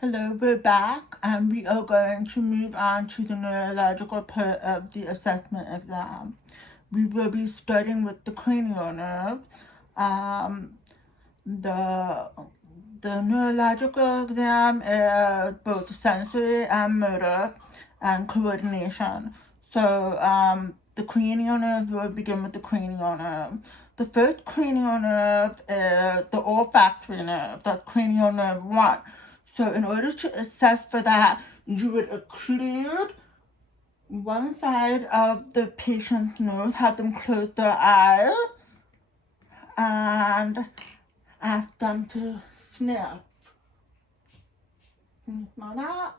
Hello, we're back, and we are going to move on to the neurological part of the assessment exam. We will be starting with the cranial nerves. Um, the the neurological exam is both sensory and motor and coordination. So the cranial nerves will begin with the cranial nerve. The first cranial nerve is the olfactory nerve. That's cranial nerve 1. So in order to assess for that, you would occlude one side of the patient's nose, have them close their eyes, and ask them to sniff. Can you smell that?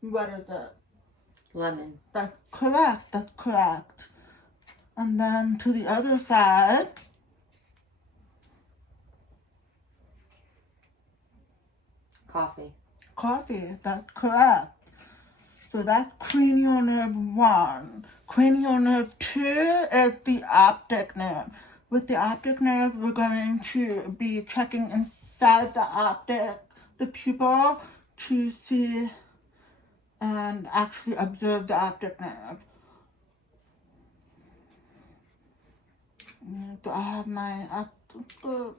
What is it? Lemon. That's correct. And then to the other side, Coffee. That's correct. So that's cranial nerve 1. Cranial nerve 2 is the optic nerve. With the optic nerve, we're going to be checking inside the pupil, to see and actually observe the optic nerve. Do I have my optic?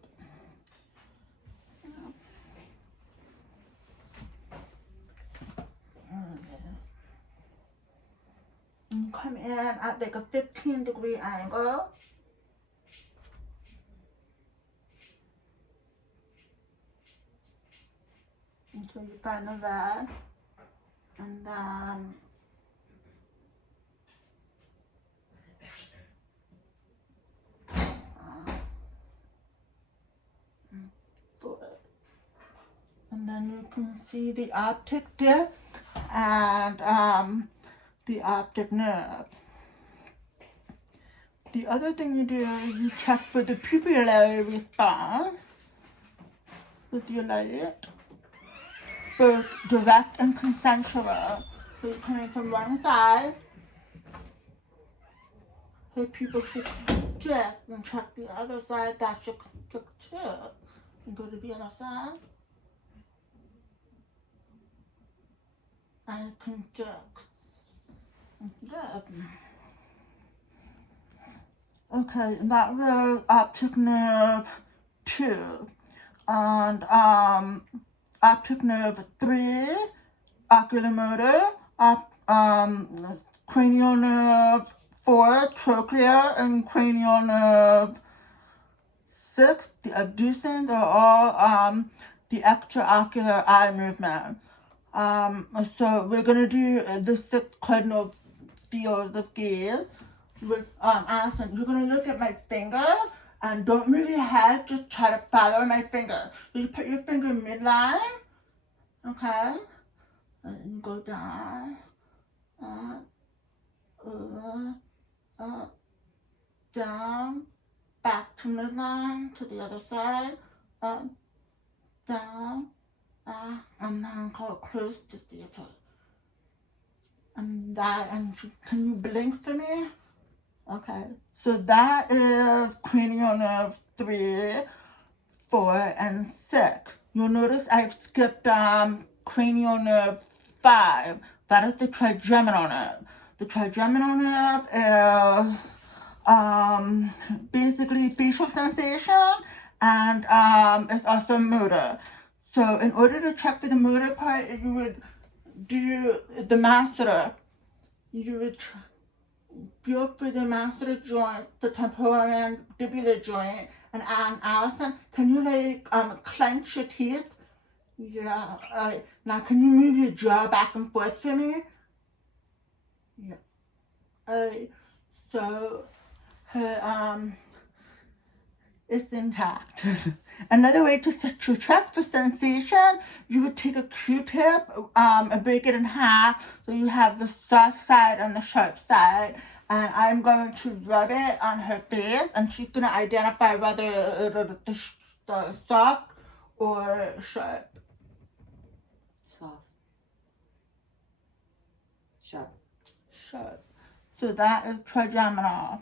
Come in at like a 15-degree angle. Until you find the red. And then you can see the optic disc and the optic nerve. The other thing you do is you check for the pupillary response with your light, both direct and consensual. So you're coming from one side, her pupil should project, and check the other side, that should project too. And go to the other side, and it conjects. Good. Okay, that was optic nerve 2. And optic nerve 3, oculomotor, cranial nerve 4, trochlea, and cranial nerve 6, the abducens, are all the extraocular eye movement. So we're gonna do the 6 cardinal fields of gaze with Alyson. You're gonna look at my finger and don't move your head, just try to follow my finger. So you put your finger midline, okay? And you go down, up, down, back to midline, to the other side, up, down, and then go close to see if it. And can you blink for me? Okay, so that is cranial nerve 3, 4, and 6. You'll notice I've skipped cranial nerve 5. That is the trigeminal nerve. The trigeminal nerve is basically facial sensation, and it's also motor. So in order to check for the motor part, you would do the masseter. You would feel for the masseter joint, the temporomandibular joint, and Alyson, can you clench your teeth? Yeah. Now can you move your jaw back and forth for me? Yeah. So her is intact. Another way to check for sensation, you would take a Q-tip and break it in half, so you have the soft side and the sharp side. And I'm going to rub it on her face, and she's going to identify whether the soft or sharp. Soft. Sharp. So that is trigeminal.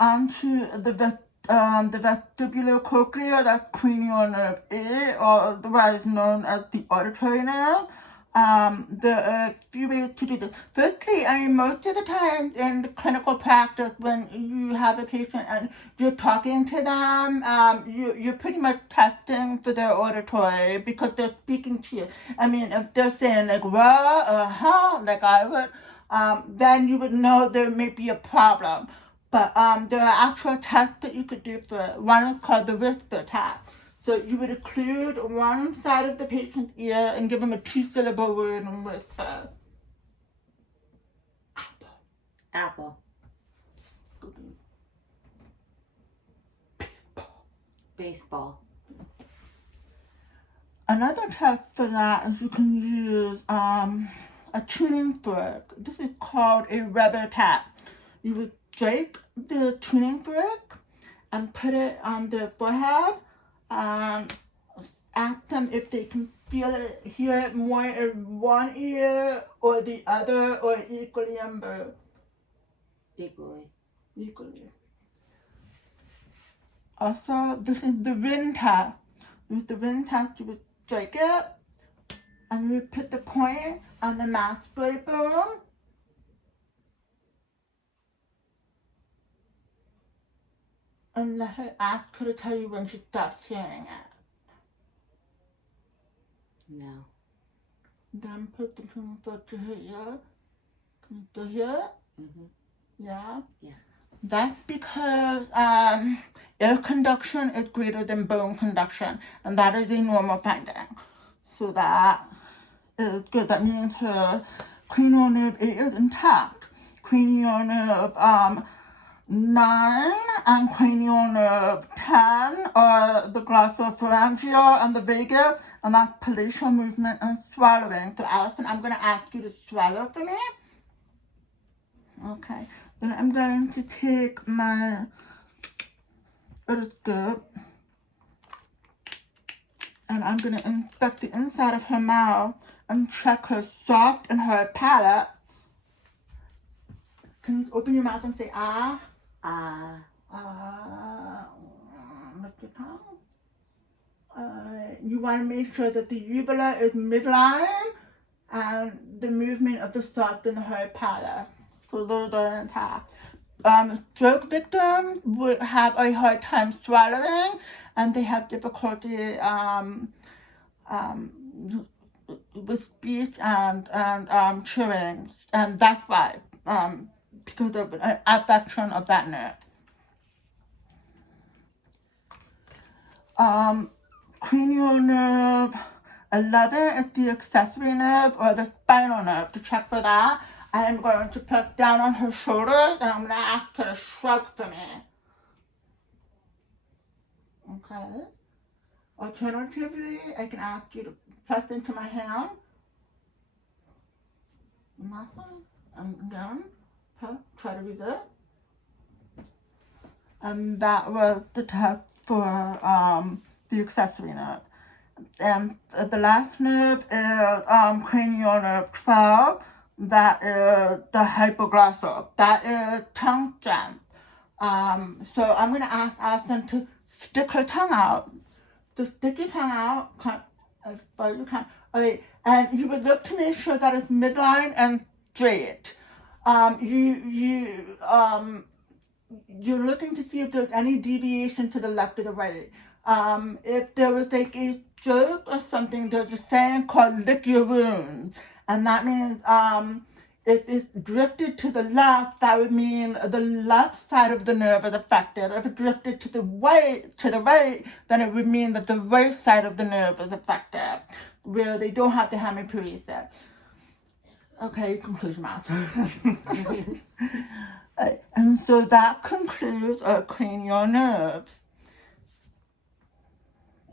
Onto the the vestibulocochlear, that's cranial nerve A, or otherwise known as the auditory nerve. There are a few ways to do this. Firstly, most of the time in the clinical practice, when you have a patient and you're talking to them, you're pretty much testing for their auditory because they're speaking to you. I mean, if they're saying like "rah" or "huh," like I would, then you would know there may be a problem. But there are actual tests that you could do for it. One is called the whisper test. So you would occlude one side of the patient's ear and give them a 2-syllable word and whisper. Apple. Baseball. Another test for that is you can use a tuning fork. This is called a rubber tap. You would take the tuning fork and put it on their forehead and ask them if they can feel it, hear it more in one ear or the other, or equally in both. Equally. Also, this is the ring test. With the ring test, you would strike it and you would put the point on the mastoid bone. And let her ask her to tell you when she stops hearing it. No. Then put the tuning fork to her ear. Can you still hear it? Mm-hmm. Yeah? Yes. That's because air conduction is greater than bone conduction, and that is a normal finding. So that is good. That means her cranial nerve 8 is intact. Cranial nerve 9 and cranial nerve 10 are the glossopharyngeal and the vagus, and that's palatial movement and swallowing. So Alyson, I'm going to ask you to swallow for me. Okay. Then I'm going to take my otoscope and I'm going to inspect the inside of her mouth and check her soft and her palate. Can you open your mouth and say ah? Ah. Lift your tongue. You want to make sure that the uvula is midline and the movement of the soft and the hard palate. So those are intact. Stroke victims would have a hard time swallowing, and they have difficulty with speech and chewing, and that's why, because of an affection of that nerve. Cranial nerve 11 is the accessory nerve or the spinal nerve. To check for that, I am going to put down on her shoulders and I'm going to ask her to shrug for me. Okay. Alternatively, I can ask you to press into my hand. Awesome. And again, try to resist. And that was the test for the accessory nerve. And the last nerve is cranial nerve 12. That is the hypoglossal. That is tongue strength. So I'm going to ask Alyson to stick her tongue out. So stick your tongue out as far as you can. Okay, and you would look to make sure that it's midline and straight. You're looking to see if there's any deviation to the left or the right. If there was like a stroke or something, there's a saying called lick your wounds. And that means if it's drifted to the left, that would mean the left side of the nerve is affected. If it drifted to the right, then it would mean that the right side of the nerve is affected, where they don't have the hemiparesis. Okay, you can close your mouth. And so that concludes our cranial nerves.